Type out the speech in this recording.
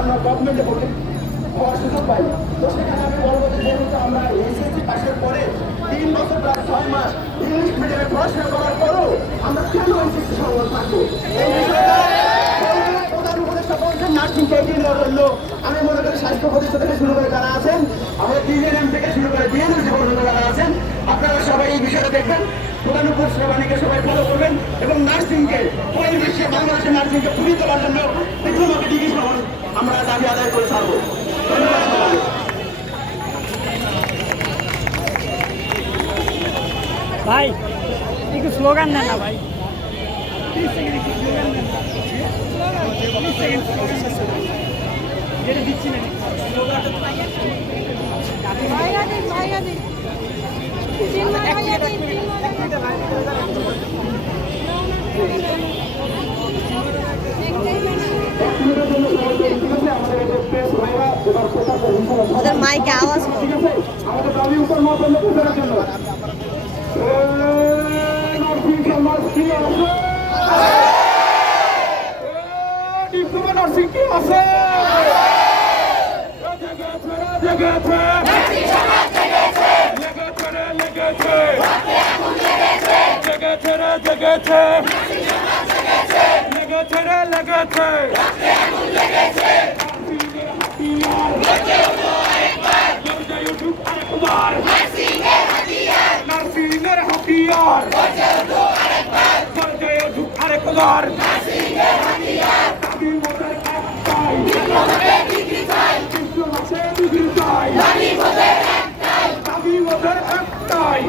আমরা গভর্নমেন্টে বলি হওয়ার সুযোগ পাই। তো সেখানে আমি বলবো যে যেহেতু আমরা এসএসসি পাশের পরে 3 বছর প্রায় 6 মাস ইংলিশ মিডিয়ামে পড়াশোনা করার পরও আমরা কেন এসএসসি সংগ্রাম থাকবো? এই বিষয়টা প্রধান উপদেষ্টা বলছেন নার্সিংকে এগিয়ে নেওয়ার জন্য। আমি মনে করি স্বাস্থ্য প্রতিষ্ঠান থেকে শুরু করে যারা আছেন, আমাদের ডিএনএম থেকে শুরু করে ডিএনএম যে পর্যন্ত যারা আছেন, আপনারা সবাই এই বিষয়টা দেখবেন। প্রধান উপদেষ্টা বাণীকে সবাই ফলো করবেন এবং নার্সিংকে পরিবেশে বাংলাদেশের নার্সিংকে ফুরিয়ে তোলার জন্য ডিপ্লোমাকে ডিগ্রি সমান আমরা দাবি আদায় করে ছাড়বো। ধন্যবাদ সবাই। ভাই একটু স্লোগান দেন না ভাই, 30 সেকেন্ড একটু স্লোগান দেন। যেটা দিচ্ছি না ওদের মাইকে আওয়াজ আমাদের দাবি উপর মতামত করার জন্য ডিপ্লোমা নার্সিং কি আছে? নার্সিংয়ের হাতিয়ার আরেকবার দাবি মোদের একটাই, ডিগ্রি চাই, ডিপ্লোমাতে ডিগ্রি চাই, দাবি মোদের একটাই।